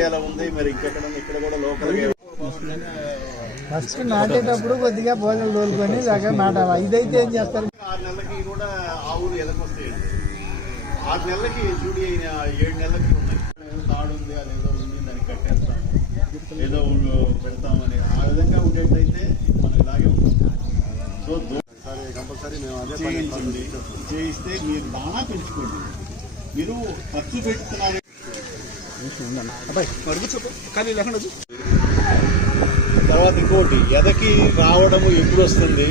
ఏరియాలో ఉంది, మరి ఇంకెక్కడ ఇక్కడ కూడా లోకల్ ఫస్ట్ నాటేటప్పుడు కొద్దిగా భోజనం తోలుకొని నాటాలి. ఇదైతే ఏం చేస్తారు? 6 నెలలకి కూడా ఆవులు ఎదకొస్తాయండి. 6 నెలలకి చూడి 7 నెలలకి ఉన్నాయి. తాడు ఉంది, అదేదో ఉంది, దానికి కట్టేస్తాము, ఏదో పెడతామని ఆ విధంగా ఉండేటైతే మనకి ఇలాగే ఉంటుంది. సో కంపల్సరీ మేము అదే చేయిస్తే మీరు బాగా పెంచుకోండి. మీరు ఖర్చు పెడుతున్నారు. తర్వాత ఇంకోటి, ఎదకి రావడము ఎప్పుడు వస్తుంది,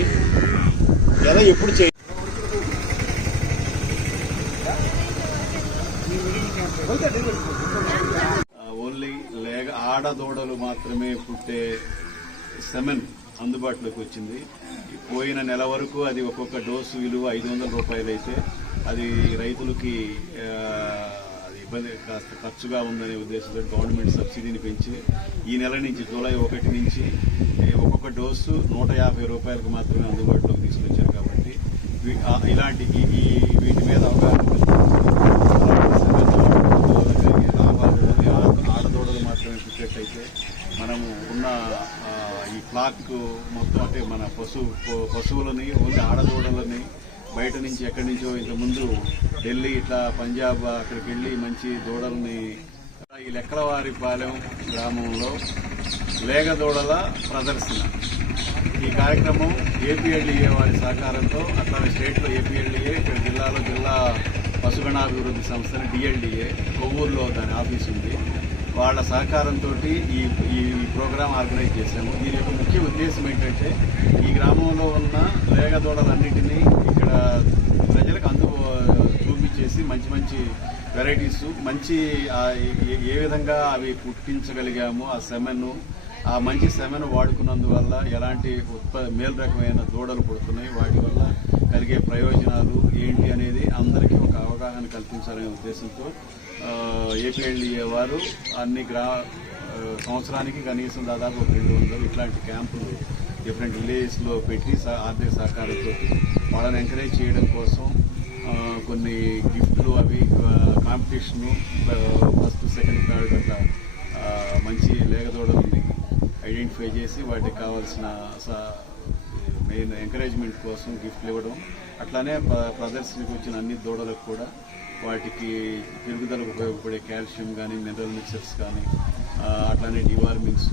ఎద ఎప్పుడు చేయ ఓన్లీ ఆడదూడలు మాత్రమే పుట్టే సెమెన్ అందుబాటులోకి వచ్చింది. పోయిన నెల వరకు అది ఒక్కొక్క డోసు విలువ 500 రూపాయలు అయితే అది రైతులకి ఇబ్బంది కాస్త ఖర్చుగా ఉందనే ఉద్దేశంతో గవర్నమెంట్ సబ్సిడీని పెంచి ఈ నెల నుంచి జూలై 1 నుంచి ఒక్కొక్క డోసు 150 రూపాయలకు మాత్రమే అందుబాటులోకి తీసుకొచ్చారు. కాబట్టి ఇలాంటి వీటి మీద అవగాహన ఆడదూడలు మాత్రమే పుట్టేటైతే మనము ఉన్న ఈ ఫ్లాక్ మొత్తం అంటే మన పశువులని ఓన్లీ ఆడదూడలని బయట నుంచి ఎక్కడి నుంచో ఇంతకుముందు ఢిల్లీ ఇట్లా పంజాబ్ అక్కడికి వెళ్ళి మంచి దూడల్ని ఈ లెక్కలవారిపాలెం గ్రామంలో లేగదూడల ప్రదర్శన ఈ కార్యక్రమం ఏపీఎల్డీఏ వారి సహకారంతో అట్లానే స్టేట్లో ఏపీఎల్డీఏ ఇక్కడ జిల్లాలో జిల్లా పశుగణాభివృద్ధి సంస్థ డిఎల్డీఏ కొవ్వూరులో దాని ఆఫీస్ ఉంది. వాళ్ళ సహకారంతో ఈ ప్రోగ్రాం ఆర్గనైజ్ చేశాము. దీని యొక్క ముఖ్య ఉద్దేశం ఏంటంటే ఈ గ్రామంలో ఉన్న లేగదూడలన్నింటినీ ఇక్కడ ప్రజలకు చూపించేసి మంచి మంచి వెరైటీస్ మంచి ఏ విధంగా అవి పుట్టించగలిగాము, ఆ మంచి సెమెను వాడుకున్నందువల్ల ఎలాంటి మేలు రకమైన దూడలు పుడుతున్నాయి, వాటి వల్ల కలిగే ప్రయోజనాలు ఏంటి అనేది అందరికీ ఒక అవగాహన కల్పించాలనే ఉద్దేశంతో ఏపీఎల్డీఏ వారు అన్ని సంవత్సరానికి కనీసం దాదాపు 200 ఇట్లాంటి క్యాంపులు డిఫరెంట్ విలేజెస్లో పెట్టి ఆర్థిక సహకారంతో వాళ్ళని ఎంకరేజ్ చేయడం కోసం కొన్ని గిఫ్ట్లు అవి కాంపిటీషను ఫస్ట్ సెకండ్ థర్డ్ అట్లా మంచి లేగదూడలని ఐడెంటిఫై చేసి వాటికి కావాల్సిన మెయిన్ ఎంకరేజ్మెంట్ కోసం గిఫ్ట్లు ఇవ్వడం, అట్లానే ప్రదర్శనకు వచ్చిన అన్ని దూడలకు కూడా వాటికి పెరుగుదలకు ఉపయోగపడే కాల్షియం కానీ మినరల్ మిక్చర్స్ కానీ అట్లానే డివార్మింగ్స్